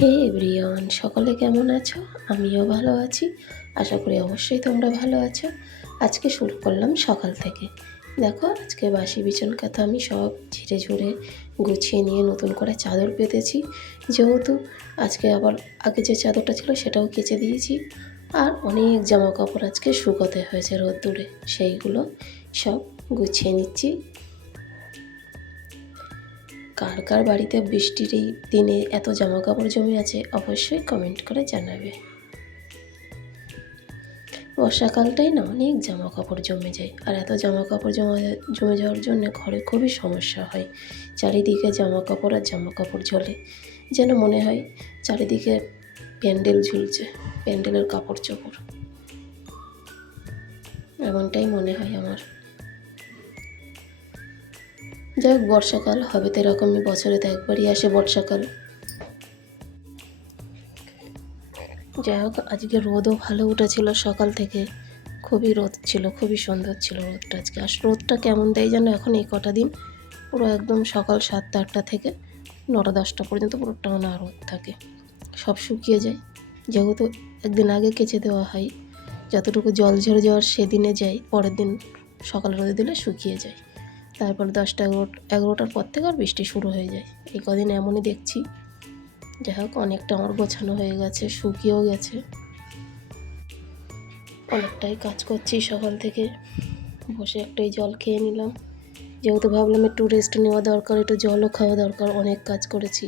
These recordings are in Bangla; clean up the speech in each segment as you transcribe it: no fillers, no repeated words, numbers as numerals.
হে এভরিওয়ান, সকলে কেমন আছো? আমিও ভালো আছি। আশা করি অবশ্যই তোমরা ভালো আছো। আজকে শুরু করলাম সকাল থেকে। দেখো, আজকে বাসি বিছান কাঁথা আমি সব ঝেড়ে ঝুড়ে গুছিয়ে নিয়ে নতুন করে চাদর পেতেছি। যেহেতু আজকে আবার আগে যে চাদরটা ছিল সেটাও কেচে দিয়েছি। আর অনেক জামা কাপড় আজকে শুকোতে হয়েছে রোদ্দুরে, সেইগুলো সব গুছিয়ে নিচ্ছি। কার কার বাড়িতে বৃষ্টির এই দিনে এত জামা কাপড় জমে আছে অবশ্যই কমেন্ট করে জানাবে। বর্ষাকালটাই না অনেক জামা কাপড় জমে যায়, আর এত জামা কাপড় জমে যাওয়ার জন্য ঘরে খুবই সমস্যা হয়। চারিদিকে জামা কাপড় আর জামা কাপড় ঝোলে, যেন মনে হয় চারিদিকে প্যান্ডেল ঝুলছে, প্যান্ডেলের কাপড় চোপড়, এমনটাই মনে হয় আমার। যাই হোক, বর্ষাকাল হবে তো এরকমই, বছরে তো একবারই আসে বর্ষাকাল। যাই হোক, আজকে রোদও ভালো উঠেছিল সকাল থেকে, খুবই রোদ ছিল, খুবই সুন্দর ছিল রোদটা আজকে। আর রোদটা কেমন দেয় যেন এখন এই কটা দিন, পুরো একদম সকাল 7টা-8টা থেকে 9টা-10টা পর্যন্ত পুরো টানা রোদ থাকে, সব শুকিয়ে যায়। যেহেতু একদিন আগে কেচে দেওয়া হয়, যতটুকু জল ঝরে যাওয়ার সেদিনে যায়, পরের দিন সকালে রোদে দিলে শুকিয়ে যায়। তারপরে 10টা-11টার পর থেকে আর বৃষ্টি শুরু হয়ে যায়। এই কদিন এমনই দেখছি। যাই হোক, অনেকটা আমার গোছানো হয়ে গেছে, শুকিয়েও গেছে। অনেকটাই কাজ করছি সকাল থেকে, বসে একটাই জল খেয়ে নিলাম। যেহেতু ভাবলাম একটু রেস্ট নেওয়া দরকার, একটু জলও খাওয়া দরকার, অনেক কাজ করেছি।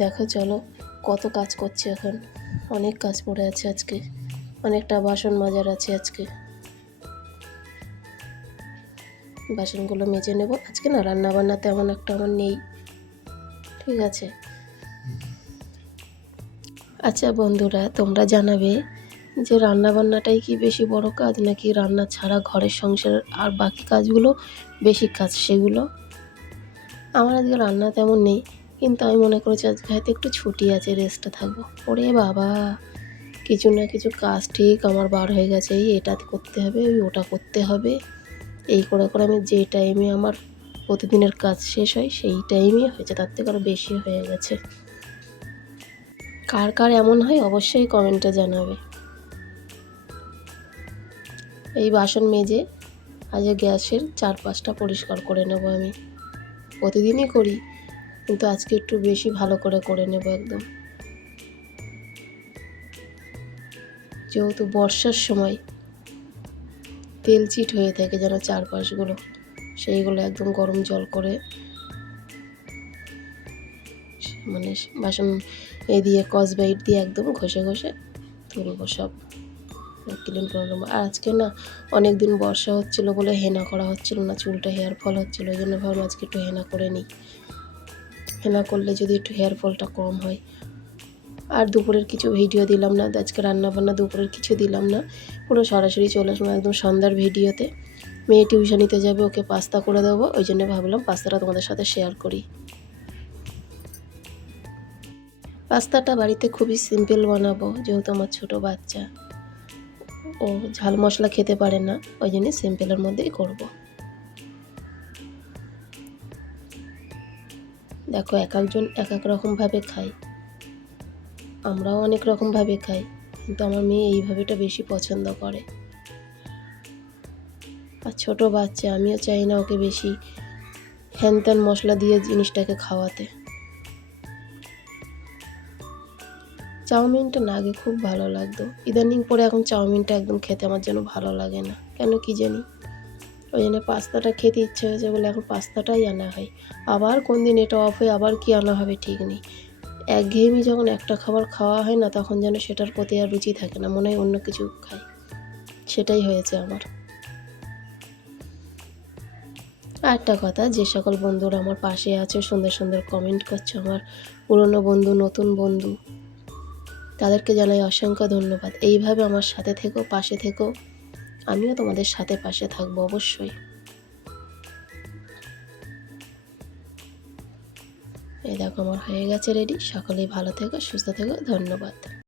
দেখো চলো কত কাজ করছি এখন, অনেক কাজ পড়ে আছে আজকে, অনেকটা বাসন মাজার আছে আজকে। বাসনগুলো মেজে নেব আজকে। না, রান্নাবান্না তেমন একটা আমার নেই, ঠিক আছে। আচ্ছা বন্ধুরা, তোমরা জানাবে যে রান্নাবান্নাটাই কি বেশি বড় কাজ, নাকি রান্না ছাড়া ঘরের সংসার আর বাকি কাজগুলো বেশি কাজ সেগুলো? আমার আজকে রান্না তেমন নেই, কিন্তু আমি মনে করেছি আজকে হয়তো একটু ছুটি আছে, রেস্টে থাকবো। ওরে বাবা, কিছু না কিছু কাজ ঠিক আমার বার হয়ে গেছে। এই এটা করতে হবে, ওই ওটা করতে হবে, এই করে করে আমি যে টাইমে আমার প্রতিদিনের কাজ শেষ হয় সেই টাইমই হয়েছে, তার থেকে আরও বেশি হয়ে গেছে। কার কার এমন হয় অবশ্যই কমেন্টে জানাবে। এই বাসন মেজে আজ গ্যাসের 4-5টা পরিষ্কার করে নেব আমি। প্রতিদিনই করি, কিন্তু আজকে একটু বেশি ভালো করে নেব একদম। যেহেতু বর্ষার সময় তেল চিট হয়ে থাকে যেন চারপাশগুলো, সেইগুলো একদম গরম জল করে মানে বাসন দিয়ে স্কচব্রাইট দিয়ে একদম ঘষে ঘষে তুলবো, সব ক্লিন করে নেবো। আর আজকে না অনেক দিন বর্ষা হচ্ছিলো বলে হেনা করা হচ্ছিল না, চুলটা হেয়ার ফল হচ্ছিলো, ওই জন্য ভাবলাম আজকে একটু হেনা করে নিই। হেনা করলে যদি একটু হেয়ার ফলটা কম হয়। আর দুপুরের কিছু ভিডিও দিলাম না, আজকে রান্নাবান্না দুপুরের কিছু দিলাম না, পুরো সরাসরি চলে আসলাম একদম সন্ধ্যার ভিডিওতে। মেয়ে টিউশন নিতে যাবে, ওকে পাস্তা করে দেবো, ওই জন্য ভাবলাম পাস্তাটা তোমাদের সাথে শেয়ার করি। পাস্তাটা বাড়িতে খুবই সিম্পল বানাবো, যেহেতু আমার ছোটো বাচ্চা, ও ঝাল মশলা খেতে পারে না, ওই জন্য সিম্পলের মধ্যেই করব। দেখো, এক একজন এক এক রকমভাবে খায়, আমরাও অনেক রকমভাবে খাই, কিন্তু আমার মেয়ে এইভাবেটা বেশি পছন্দ করে। আর ছোটো বাচ্চা, আমিও চাই না ওকে বেশি হ্যান মশলা দিয়ে জিনিসটাকে খাওয়াতে। চাউমিনটা না আগে খুব ভালো লাগতো, ইদানিং পরে এখন চাউমিনটা একদম খেতে আমার যেন ভালো লাগে না, কেন কি জানি। ওই জন্য পাস্তাটা খেতে ইচ্ছে হয়েছে বলে এখন পাস্তাটাই আনা হয়। আবার কোন দিন এটা অফ হয়ে আবার কি আনা হবে ঠিক নেই। একঘেয়েমি যখন একটা খাবার খাওয়া হয় না, তখন যেন সেটার প্রতি আর রুচি থাকে না, মনে হয় অন্য কিছু খাই। সেটাই হয়েছে আমার। আর একটা কথা, যে সকল বন্ধুরা আমার পাশে আছে, সুন্দর সুন্দর কমেন্ট করছো, আমার পুরনো বন্ধু, নতুন বন্ধু, তাদেরকে জানাই অসংখ্য ধন্যবাদ। এইভাবে আমার সাথে থেকো, পাশে থেকো, আমিও তোমাদের সাথে পাশে থাকবো অবশ্যই। এই দেখো আমার হয়ে গেছে রেডি। সকলেই ভালো থেকো, সুস্থ থেকো, ধন্যবাদ।